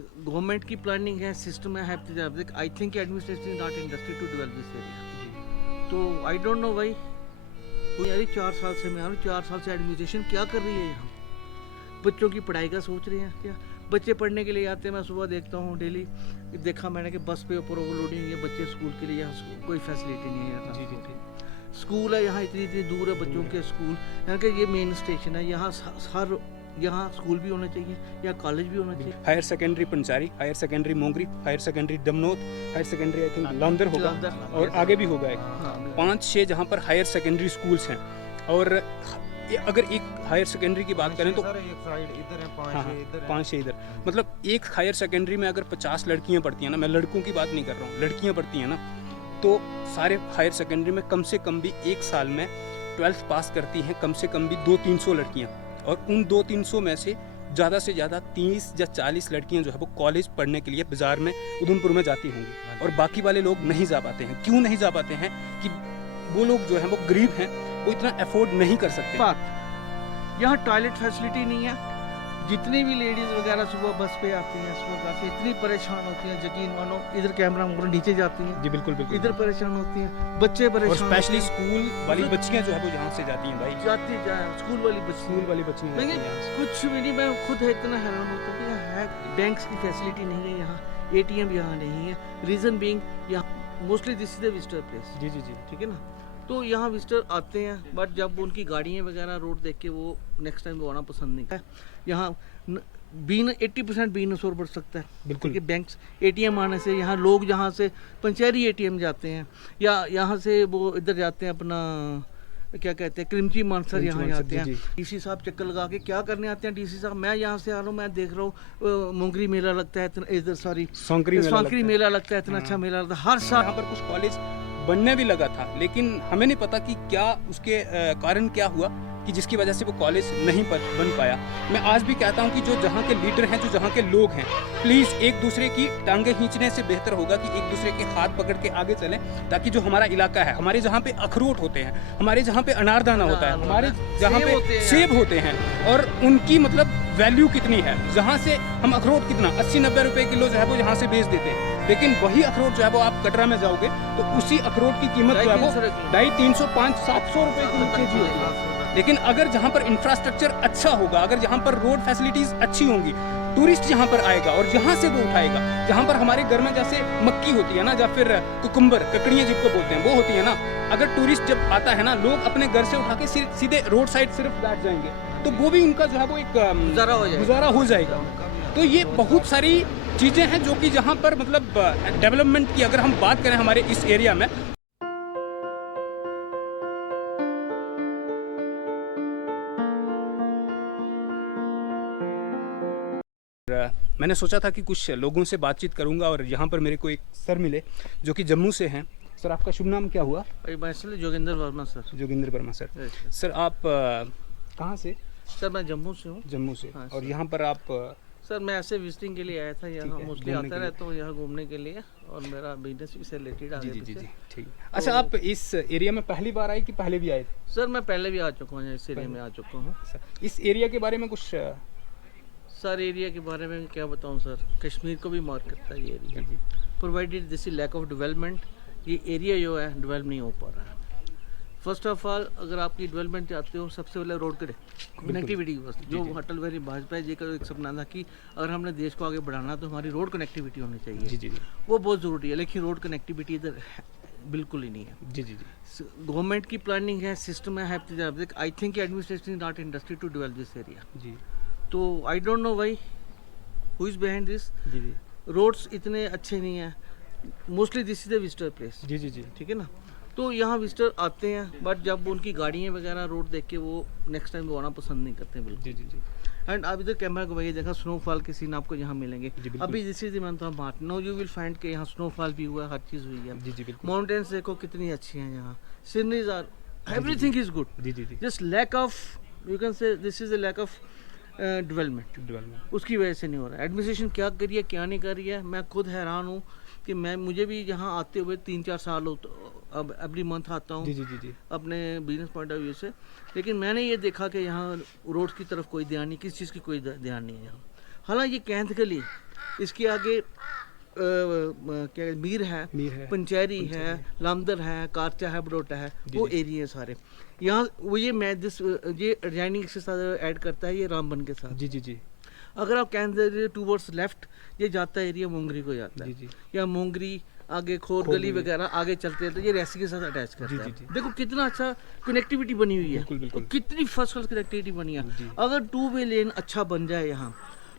Government की planning है, system है, I think administration is not industry to develop this area. तो I don't know Y. यार 4 साल से मैं आ रहा हूँ, 4 साल से एडमिनिस्ट्रेशन क्या कर रही है यहाँ? बच्चों की पढ़ाई का सोच रहे हैं क्या? बच्चे पढ़ने के लिए आते हैं, मैं सुबह देखता हूँ डेली, देखा मैंने कि बस पे ऊपर ओवरलोडिंग है, बच्चे स्कूल के लिए यहाँ कोई फैसिलिटी नहीं है। जी जी। स्कूल है यहाँ इतनी इतनी दूर है बच्चों के स्कूल, यहाँ के ये मेन स्टेशन है, यहाँ हर यहाँ स्कूल भी होना चाहिए, यहाँ कॉलेज भी होना चाहिए। Higher secondary Panchari, higher secondary Mongri, higher secondary Damnot, higher secondary I think Landar होगा और आगे भी होगा एक 5-6 जहाँ पर हायर सेकेंडरी स्कूल्स हैं। और अगर एक हायर सेकेंडरी की बात करें तो इधर है 5-6 इधर, मतलब एक हायर सेकेंडरी में अगर 50 लड़कियाँ पढ़ती हैं ना, मैं लड़कों की बात नहीं कर रहा हूँ, लड़कियाँ पढ़ती हैं ना, तो सारे हायर सेकेंडरी में कम से कम भी एक साल में 12th पास करती हैं कम से कम भी 200-300 लड़कियाँ, और उन 200-300 में से ज़्यादा 30 या 40 लड़कियाँ जो है वो कॉलेज पढ़ने के लिए बाज़ार में उधमपुर में जाती होंगी, और बाकी वाले लोग नहीं जा पाते हैं। क्यों नहीं जा पाते हैं? कि वो लोग जो हैं वो गरीब हैं, वो इतना अफोर्ड नहीं कर सकते। बात यहाँ टॉयलेट फैसिलिटी नहीं है। जितनी भी लेडीज़ वगैरह सुबह बस पे आती हैं, सुबह से इतनी परेशान होती हैं, यकीन मानो, इधर कैमरा मुड़ नीचे जाती हैं जी बिल्कुल बिल्कुल, इधर परेशान होती हैं, बच्चे और परेशान, स्पेशली स्कूल वाली बच्चियाँ जो है वो यहाँ से जाती हैं भाई, स्कूल वाली बच्ची, स्कूल वाली बच्चियाँ जाती हैं यहाँ से। कुछ भी नहीं। मैं खुद इतना हैरान होता हूँ कि यहाँ है बैंक्स की फैसिलिटी नहीं है, यहाँ ATM यहाँ नहीं है। रीज़न बीइंग यहाँ mostly this is the visitor place. जी जी जी, ठीक है ना? तो यहाँ विजिटर आते हैं, बट जब उनकी गाड़ियाँ वगैरह रोड देख के वो नेक्स्ट टाइम वो आना पसंद नहीं है। यहाँ 80% बिजनेस और बढ़ सकता है, बिल्कुल। क्योंकि बैंक्स ATM आने से यहाँ लोग जहाँ से पंचेरी ATM जाते हैं, या यहाँ से वो इधर जाते हैं अपना क्या कहते हैं क्रिमची मानसर, यहाँ जाते हैं। DC साहब चक्कर लगा के क्या करने आते हैं? DC साहब, मैं यहाँ से आ रहा हूँ, मैं देख रहा हूँ मोंगरी मेला लगता है, इधर सॉरी सांकरी मेला लगता है, इतना अच्छा मेला लगता है हर साल। यहाँ पर कुछ कॉलेज बनने भी लगा था, लेकिन हमें नहीं पता कि क्या उसके कारण क्या हुआ कि जिसकी वजह से वो कॉलेज नहीं बन पाया। मैं आज भी कहता हूँ कि जो जहाँ के लीडर हैं, जो जहाँ के लोग हैं, प्लीज़ एक दूसरे की टांगें खींचने से बेहतर होगा कि एक दूसरे के हाथ पकड़ के आगे चलें, ताकि जो हमारा इलाका है, हमारे जहाँ पे अखरोट होते हैं, हमारे जहाँ पे अनारदाना होता है, हमारे जहाँ पे सेब होते हैं, और उनकी मतलब वैल्यू कितनी है, जहाँ से हम अखरोट कितना 80-90 रुपए किलो जो है वो यहाँ से बेच देते हैं, लेकिन वही अखरोट जो है वो आप कटरा में जाओगे तो उसी अखरोट की कीमत जो है वो 250, 300, 500, 700 रुपए केजी होती है। लेकिन अगर जहाँ पर इंफ्रास्ट्रक्चर अच्छा होगा, अगर जहाँ पर रोड फैसिलिटीज अच्छी होंगी, टूरिस्ट यहाँ पर आएगा और यहाँ से वो उठाएगा। जहाँ पर हमारे घर में जैसे मक्की होती है ना, या फिर कुकुम्बर, ककड़ियाँ जिसको बोलते हैं, वो होती है ना, अगर टूरिस्ट जब आता है ना, लोग अपने घर से उठा के सीधे रोड साइड सिर्फ बैठ जाएंगे, तो वो भी उनका जो है वो एक गुजारा हो जाएगा। तो ये बहुत सारी चीज़ें हैं जो कि जहाँ पर मतलब डेवलपमेंट की अगर हम बात करें हमारे इस एरिया में, मैंने सोचा था कि कुछ लोगों से बातचीत करूंगा, और यहाँ पर मेरे को एक सर मिले जो कि जम्मू से हैं। सर, आपका शुभ नाम क्या हुआ? Joginder Verma sir. Joginder Verma sir. Sir, आप कहाँ से? सर मैं जम्मू से हूँ। जम्मू से। हाँ, और यहाँ पर आप? सर मैं ऐसे विजिटिंग के लिए आया था, यहाँ मोस्टली आता रहता हूँ यहाँ घूमने के लिए, और मेरा बिजनेस भी से रिलेटेड आगे जी जी जी, ठीक। अच्छा, आप इस एरिया में पहली बार आए कि पहले भी आए थे? सर मैं पहले भी आ चुका हूँ, इस एरिया में आ चुका हूँ। इस एरिया के बारे में कुछ? सर एरिया के बारे में क्या बताऊँ सर, कश्मीर को भी मार्क करता है ये area, provided this lack of development. ये एरिया जो है डेवलप नहीं हो पा रहा है। फर्स्ट ऑफ ऑल, अगर आपकी डेवलपमेंट चाहते हो, सबसे पहले रोड कनेक्टिविटी की व्यवस्था, जो अटल बिहारी वाजपेयी जी का एक सपना था कि अगर हमने देश को आगे बढ़ाना तो हमारी रोड कनेक्टिविटी होनी चाहिए। जी, वो बहुत ज़रूरी है, लेकिन रोड कनेक्टिविटी इधर बिल्कुल ही नहीं है। जी। गवर्नमेंट की प्लानिंग है, सिस्टम है, I think administration is not industry to develop this area. जी। तो I don't know why, who is behind this. जी। रोड्स इतने अच्छे नहीं हैं, mostly this is the visitor place. जी। ठीक है ना? तो यहाँ विजिटर आते हैं, बट जब उनकी गाड़ियाँ वगैरह रोड देख के वो नेक्स्ट टाइम वो आना पसंद नहीं करते बिल्कुल। जी। एंड आप इधर कैमरा घुमाइए, देखा स्नोफॉल के सीन आपको यहाँ मिलेंगे। अभी this is the month of March, no you will find के यहाँ स्नोफॉल भी हुआ है, हर चीज़ हुई है। जी बिल्कुल। माउंटेन्स देखो कितनी अच्छी हैं यहाँ, sceneries are, everything is good. जी। Just lack of, you can say this is the lack of development, उसकी वजह से नहीं हो रहा है। एडमिनिस्ट्रेशन क्या कर रही है, क्या नहीं कर रही है, मैं खुद हैरान हूँ कि मुझे भी यहाँ आते हुए 3-4 साल हो, अब एवरी मंथ आता हूँ जी। अपने बिजनेस पॉइंट ऑफ व्यू से, लेकिन मैंने ये देखा कि यहाँ रोड्स की तरफ कोई ध्यान नहीं, किस चीज़ की कोई ध्यान नहीं है यहाँ। हालांकि ये कैंथ गली इसके आगे क्या मीर है, पंचैरी है, लामदर है, कारचा है, बडोटा है, वो एरिया सारे यहाँ। वो ये मैं ये डिजाइनिंग के साथ ऐड करता है ये रामबन के साथ। जी जी जी। अगर आप कैंसर टूवर्ड्स लेफ्ट ये जाता है एरिया मोंगरी को जाता है, या मोंगरी आगे खोर गली वगैरह आगे चलते हैं तो ये रेसी के साथ अटैच करता है। देखो कितना अच्छा कनेक्टिविटी बनी हुई है, बिल्कुल। कितनी फर्स्ट क्लास कनेक्टिविटी बनी है। अगर 2 वे लेन अच्छा बन जाए, यहाँ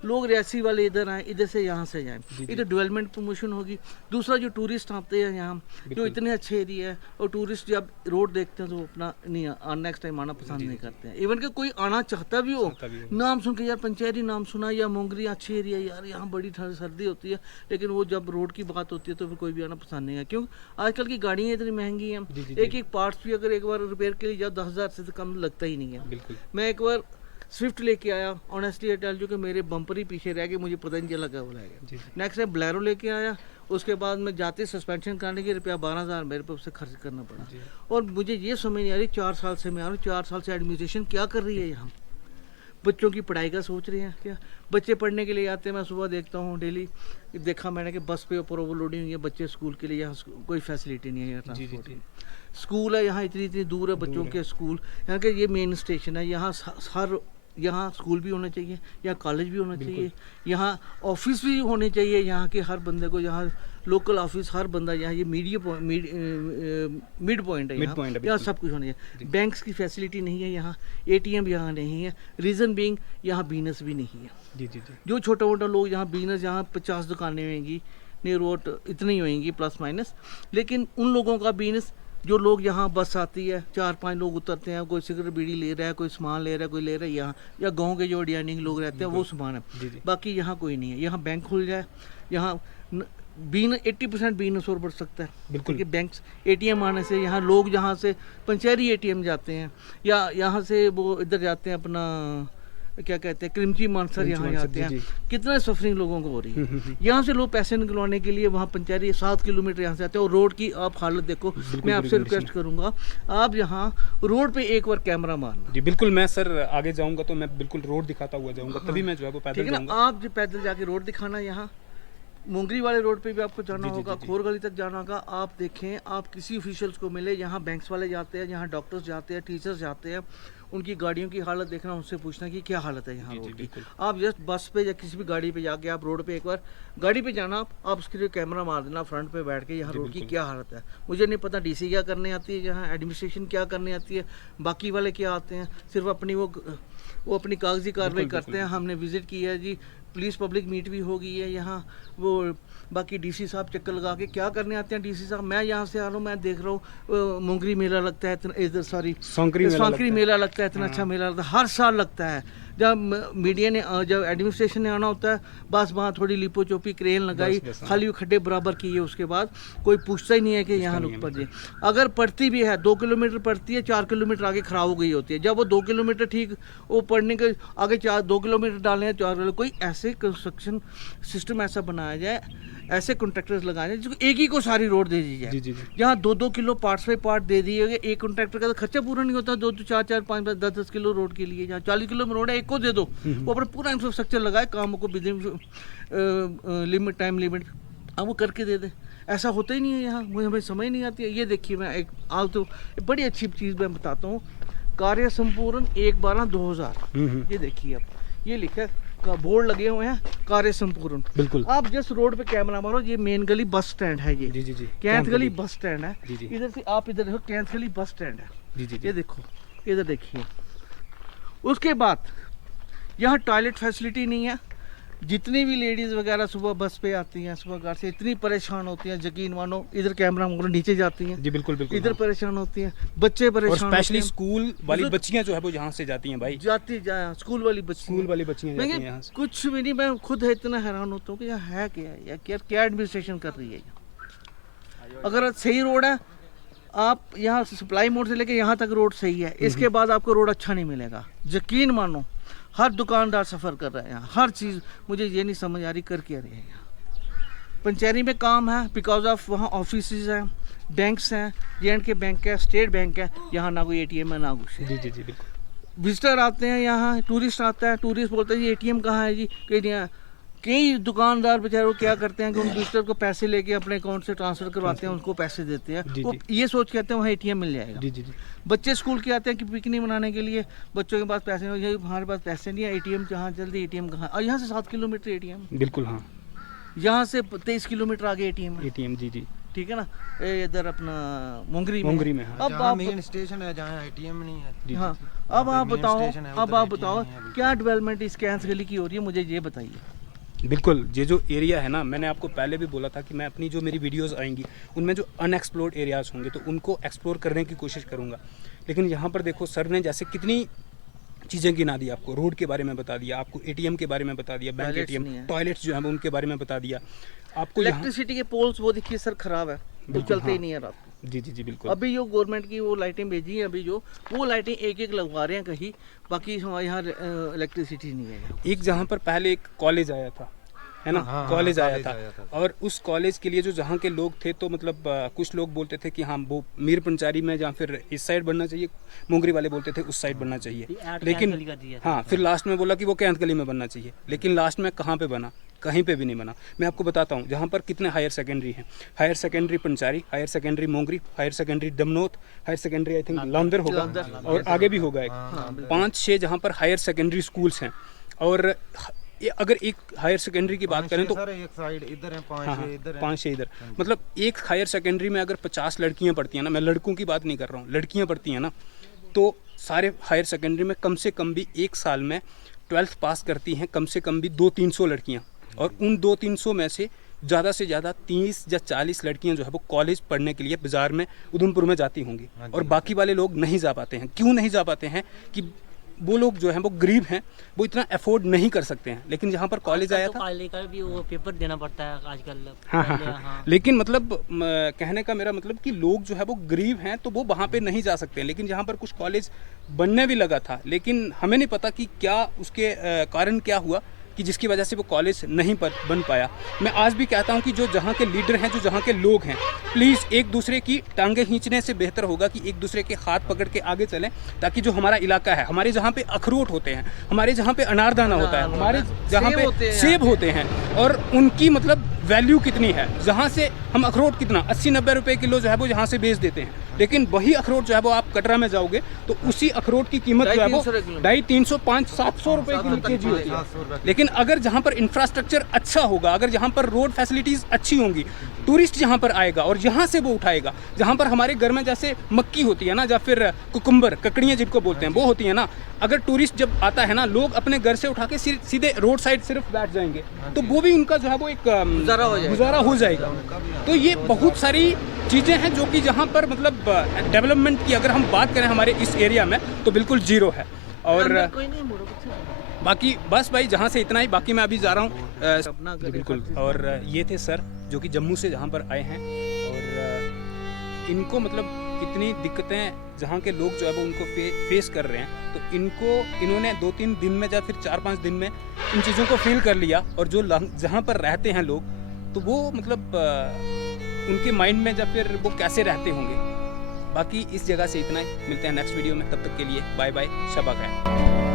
लोग रेसी वाले इधर आए, इधर से यहाँ से जाएं, इधर डेवलपमेंट प्रमोशन होगी। दूसरा जो टूरिस्ट आते हैं यहाँ, जो इतने अच्छे एरिया है, और टूरिस्ट जब रोड देखते हैं तो अपना नहीं नेक्स्ट टाइम आना पसंद नहीं करते हैं। इवन कि कोई आना चाहता भी हो, नाम सुन के यार पंचैरी नाम सुना या मोंगरी अच्छी एरिया यार, यहाँ बड़ी सर्दी होती है, लेकिन वो जब रोड की बात होती है तो फिर कोई भी आना पसंद नहीं है। क्यों? आजकल की गाड़ियाँ इतनी महंगी हैं, एक पार्ट्स भी अगर एक बार रिपेयर के लिए जाओ 10,000 से कम लगता ही नहीं है। मैं एक बार स्विफ्ट लेके आया, ऑनेस्टली टेल यू कि मेरे बम्पर ही पीछे रह गए, मुझे पता नहीं चला क्या बोला गया। नेक्स्ट टाइम ब्लैरो लेके आया, उसके बाद मैं जाते सस्पेंशन कराने के रुपया 12,000 मेरे पे उससे खर्च करना पड़ा। और मुझे ये समझ नहीं आ रही, 4 साल से मैं आ रहा हूँ, 4 साल से एडमिनिस्ट्रेशन क्या कर रही है यहाँ? बच्चों की पढ़ाई का सोच रहे हैं क्या? बच्चे पढ़ने के लिए आते हैं, मैं सुबह देखता हूँ डेली, देखा मैंने कि बस पे ऊपर ओवरलोडिंग हुई है, बच्चे स्कूल के लिए यहाँ कोई फैसिलिटी नहीं है यहाँ ट्रांसपोर्ट। स्कूल है यहाँ इतनी दूर है बच्चों के स्कूल, यहाँ के ये मेन स्टेशन है, यहाँ हर यहाँ स्कूल भी होना चाहिए, यहाँ कॉलेज भी होना चाहिए, यहाँ ऑफिस भी होने चाहिए, यहाँ के हर बंदे को, यहाँ लोकल ऑफिस हर बंदा, यहाँ ये मिड पॉइंट है, यहाँ सब कुछ होना चाहिए। बैंक्स की फैसिलिटी नहीं है यहाँ, ATM यहाँ नहीं है, रीज़न बीइंग यहाँ बिजनेस भी नहीं है। जो छोटा मोटा लोग यहाँ बिजनेस, यहाँ 50 दुकानें होंगी, नियर रोड इतनी होंगी प्लस माइनस, लेकिन उन लोगों का बिजनेस, जो लोग यहाँ बस आती है 4-5 लोग उतरते हैं, कोई सिगरेट बीड़ी ले रहा है, कोई सामान ले रहा है, कोई ले रहा है यहाँ, या गांव के जो डिजाइनिंग लोग रहते हैं वो सामान है, बाकी यहाँ कोई नहीं है। यहाँ बैंक खुल जाए, यहाँ 80% बिजनेस और बढ़ सकता है, बिल्कुल कि बैंक्स ATM आने से यहाँ लोग यहाँ से पंचैरी ATM जाते हैं, या यहाँ से वो इधर जाते हैं अपना क्या कहते हैं क्रिमची मानसर यहाँ जाते हैं, कितना सफरिंग लोगों को हो रही है। यहाँ से लोग पैसे निकलवाने के लिए वहाँ पंचैरी 7 किलोमीटर यहाँ से आते हैं, और रोड की आप हालत देखो। मैं आपसे रिक्वेस्ट करूँगा, आप यहाँ रोड पे एक बार कैमरा मारना। जी बिल्कुल, मैं सर आगे जाऊँगा तो मैं बिल्कुल रोड दिखाता हुआ जाऊँगा, तभी मैं जो है वो पैदल जाऊँगा। आप जो पैदल जाके रोड दिखाना, यहाँ मोंगरी वाले रोड पे भी आपको जाना होगा, खोर गली तक जाना होगा। आप देखें, आप किसी ऑफिशियल्स को मिले, यहाँ बैंक्स वाले जाते हैं, यहाँ डॉक्टर्स जाते हैं, टीचर्स जाते हैं, उनकी गाड़ियों की हालत देखना, उनसे पूछना कि क्या हालत है यहाँ रोड की। आप जस्ट बस पे या किसी भी गाड़ी पे जाके आप रोड पे एक बार गाड़ी पे जाना, आप उसके लिए कैमरा मार देना फ्रंट पे बैठ के, यहाँ रोड की क्या हालत है। मुझे नहीं पता DC क्या करने आती है, यहाँ एडमिनिस्ट्रेशन क्या करने आती है, बाकी वाले क्या आते हैं, सिर्फ अपनी वो अपनी कागजी कार्रवाई करते हैं। हमने विजिट किया है जी, पुलिस पब्लिक मीट भी हो गई है यहाँ, वो बाकी DC साहब चक्कर लगा के क्या करने आते हैं DC साहब। मैं यहाँ से आ रहा हूँ, मैं देख रहा हूँ मोंगरी मेला लगता है, इधर सॉरी सांकरी मेला लगता है, इतना अच्छा मेला लगता है, हर साल लगता है। जब मीडिया ने, जब एडमिनिस्ट्रेशन ने आना होता है, बस वहाँ थोड़ी लिपो चोपी क्रेन लगाई, खाली खड्डे बराबर किए, उसके बाद कोई पूछता ही नहीं है कि यहाँ रुक पड़ जाए। अगर पड़ती भी है 2 किलोमीटर पड़ती है, 4 किलोमीटर आगे खराब हो गई होती है। जब वो 2 किलोमीटर ठीक वो पढ़ने के आगे 2 किलोमीटर डालने हैं, 4 किलोमीटर, कोई ऐसे कंस्ट्रक्शन सिस्टम ऐसा बनाया जाए, ऐसे कॉन्ट्रैक्टर्स लगाए जाए जिसको एक ही को सारी रोड दे दी जाए। जहाँ 2-2 किलो पार्ट्स बाई पार्ट दे दिए गए, एक कॉन्ट्रैक्टर का तो खर्चा पूरा नहीं होता, 2-2 4-4 5-5 10-10 किलो रोड के लिए। जहाँ 40 किलो में रोड है, एक को दे दो, वो अपना पूरा इंफ्रास्ट्रक्चर लगाए, कामों को लिमिट टाइम लिमिट अब वो करके दे दे। ऐसा होता ही नहीं है यहाँ, मुझे हमें समझ नहीं आती है। ये देखिए, मैं एक आज तो बड़ी अच्छी चीज़ मैं बताता हूँ, कार्य संपूर्ण 1/12/2000। ये देखिए, आप ये लिखा है का बोर्ड लगे हुए हैं, कार्य संपूर्ण। बिल्कुल, आप जस्ट रोड पे कैमरा मारो, ये मेन गली बस स्टैंड है, ये कैंथ गली बस स्टैंड है। इधर से आप इधर देखो, कैंथ गली बस स्टैंड है। ये देखो, इधर देखिए। उसके बाद यहाँ टॉयलेट फैसिलिटी नहीं है। जितनी भी लेडीज़ वगैरह सुबह बस पे आती हैं, सुबह घर से इतनी परेशान होती हैं, यकीन मानो, इधर कैमरा मारो, नीचे जाती हैं। जी बिल्कुल बिल्कुल, इधर परेशान होती हैं, बच्चे परेशान, और स्पेशली स्कूल वाली बच्चियां जो है वो यहाँ से जाती हैं भाई, स्कूल वाली बच्चियां जाती हैं यहाँ से। कुछ भी नहीं, मैं खुद इतना हैरान होता हूँ कि यहाँ है क्या एडमिनिस्ट्रेशन कर रही है। अगर सही रोड है, आप यहाँ सप्लाई मोड से लेके यहाँ तक रोड सही है, इसके बाद आपको रोड अच्छा नहीं मिलेगा, यकीन मानो। हर दुकानदार सफ़र कर रहा है यहाँ, हर चीज़। मुझे ये नहीं समझ आ रही कर क्या रही है यहाँ। पंचैरी में काम है बिकॉज ऑफ वहाँ ऑफिस हैं, बैंक्स हैं, J&K बैंक है, स्टेट बैंक है, यहाँ ना कोई ATM है ना कुछ। जी बिल्कुल। विजिटर आते हैं यहाँ, टूरिस्ट आता है, टूरिस्ट बोलते हैं जी ATM कहाँ है जी, कहीं नहीं। कई दुकानदार बेचारे वो क्या करते हैं कि उन विजिटर को पैसे लेके अपने अकाउंट से ट्रांसफर करवाते हैं, उनको पैसे देते हैं, जी, वो जी। ये सोच के आते हैं वहाँ एटीएम मिल जाएगा। जी जी जी बच्चे स्कूल के आते हैं कि पिकनिक मनाने के लिए, बच्चों के पास पैसे नहीं, ये हमारे पास पैसे नहीं है, एटीएम जहाँ जल्दी एटीएम कहाँ, और यहाँ से 7 किलोमीटर एटीएम, बिल्कुल हाँ यहाँ से 23 किलोमीटर आगे एटीएम है, एटीएम जी जी ठीक है ना। इधर अपना मुंगरी मुंगरी में हाँ अब जहाँ आप मेन स्टेशन है जहाँ एटीएम नहीं है। जी, हाँ, जी। अब आप main बताओ, station है, अब उधर आप ATM बताओ नहीं है अभी। क्या डेवलपमेंट इस कैंस गली की हो रही है, मुझे ये बताइए। बिल्कुल, ये जो एरिया है ना, मैंने आपको पहले भी बोला था कि मैं अपनी जो मेरी वीडियोस आएंगी उनमें जो अनएक्सप्लोर्ड एरियाज़ होंगे तो उनको एक्सप्लोर करने की कोशिश करूँगा। लेकिन यहाँ पर देखो सर ने जैसे कितनी चीज़ें गिना दी, आपको रोड के बारे में बता दिया, आपको एटीएम के बारे में बता दिया, बैंक Toilets एटीएम नहीं है। टॉयलेट्स जो है वो उनके बारे में बता दिया आपको यहाँ। इलेक्ट्रिसिटी के पोल्स वो देखिए सर खराब है, वो बिल्कुल, चलते ही हाँ। नहीं है रात को। जी जी जी बिल्कुल। अभी जो गवर्नमेंट की वो लाइटें भेजी हैं, अभी जो वो लाइटें एक एक लगवा रहे हैं कहीं, बाकी हमारे यहाँ इलेक्ट्रिसिटी नहीं है। एक जहाँ पर पहले एक कॉलेज आया था, है ना, हाँ, कॉलेज आया कॉलेज था, आया था। और उस कॉलेज के लिए जो जहाँ के लोग थे तो मतलब कुछ लोग बोलते थे कि हाँ वो मीर पंचारी में या फिर इस साइड बनना चाहिए, मुंगरी वाले बोलते थे उस साइड बनना चाहिए, लेकिन हाँ फिर लास्ट में बोला कि वो कैंथ गली में बनना चाहिए, लेकिन लास्ट में कहाँ पे बना, कहीं पे भी नहीं बना। मैं आपको बताता हूँ जहाँ पर कितने हायर सेकेंडरी हैं, higher secondary Panchari, higher secondary Mongri, higher secondary Damnot, higher secondary I think Laundar होगा और आगे भी होगा एक 5-6 जहाँ पर हायर सेकेंडरी स्कूल्स हैं। और अगर एक हायर सेकेंडरी की बात करें तो सर एक साइड इधर है, हाँ 5-6 इधर है। 5-6 इधर, मतलब एक हायर सेकेंडरी में अगर 50 लड़कियां पढ़ती हैं ना, मैं लड़कों की बात नहीं कर रहा हूँ, लड़कियां पढ़ती हैं ना, तो सारे हायर सेकेंडरी में कम से कम भी एक साल में 12th पास करती हैं कम से कम भी 200-300 लड़कियां, और उन 200-300 में से ज़्यादा 30 या 40 लड़कियां जो है वो कॉलेज पढ़ने के लिए बाज़ार में उधमपुर में जाती होंगी, और बाकी वाले लोग नहीं जा पाते हैं। क्यों नहीं जा पाते हैं कि वो लोग जो हैं वो गरीब हैं, वो इतना अफोर्ड नहीं कर सकते हैं। लेकिन जहाँ पर कॉलेज आया था, कॉलेज का भी वो पेपर देना पड़ता है आजकल। हाँ हाँ पहले, हाँ, लेकिन मतलब कहने का मेरा मतलब कि लोग जो है वो गरीब हैं तो वो वहाँ पे नहीं जा सकते हैं। लेकिन जहाँ पर कुछ कॉलेज बनने भी लगा था, लेकिन हमें नहीं पता कि क्या उसके कारण क्या हुआ कि जिसकी वजह से वो कॉलेज नहीं बन पाया। मैं आज भी कहता हूँ कि जो जहाँ के लीडर हैं, जो जहाँ के लोग हैं, प्लीज़ एक दूसरे की टांगें खींचने से बेहतर होगा कि एक दूसरे के हाथ पकड़ के आगे चलें, ताकि जो हमारा इलाका है, हमारे जहाँ पे अखरोट होते हैं, हमारे जहाँ पे अनारदाना होता है, हमारे जहाँ पे सेब होते हैं, और उनकी मतलब वैल्यू कितनी है, जहाँ से हम अखरोट कितना 80-90 रुपए किलो जो है वो यहाँ से बेच देते हैं, लेकिन वही अखरोट जो है वो आप कटरा में जाओगे तो उसी अखरोट की कीमत जो है वो 250, 500, 700 रुपए की केजी होती है। लेकिन अगर जहाँ पर इंफ्रास्ट्रक्चर अच्छा होगा, अगर जहाँ पर रोड फैसिलिटीज़ अच्छी होंगी, टूरिस्ट यहाँ पर आएगा और यहाँ से वो उठाएगा। जहाँ पर हमारे घर में जैसे मक्की होती है ना, या फिर कुकुम्बर, ककड़ियाँ जिनको बोलते हैं, वो होती है ना, अगर टूरिस्ट जब आता है ना, लोग अपने घर से उठा के सीधे रोड साइड सिर्फ बैठ जाएंगे, तो वो भी उनका जो है वो एक गुजारा हो जाएगा। तो ये बहुत सारी चीज़ें हैं जो कि जहाँ पर मतलब डेवलपमेंट की अगर हम बात करें हमारे इस एरिया में तो बिल्कुल जीरो है। और बाकी बस भाई जहाँ से इतना ही, बाकी मैं अभी जा रहा हूँ। बिल्कुल। और ये थे सर जो कि जम्मू से जहाँ पर आए हैं, और इनको मतलब कितनी दिक्कतें जहाँ के लोग जो है वो उनको फेस कर रहे हैं, तो इन्होंने 2-3 दिन में या फिर 4-5 दिन में इन चीज़ों को फील कर लिया। और जो जहाँ पर रहते हैं लोग, तो वो मतलब उनके माइंड में या फिर वो कैसे रहते होंगे। बाकी इस जगह से इतना ही, मिलते हैं नेक्स्ट वीडियो में, तब तक के लिए बाय बाय, शबा खैर।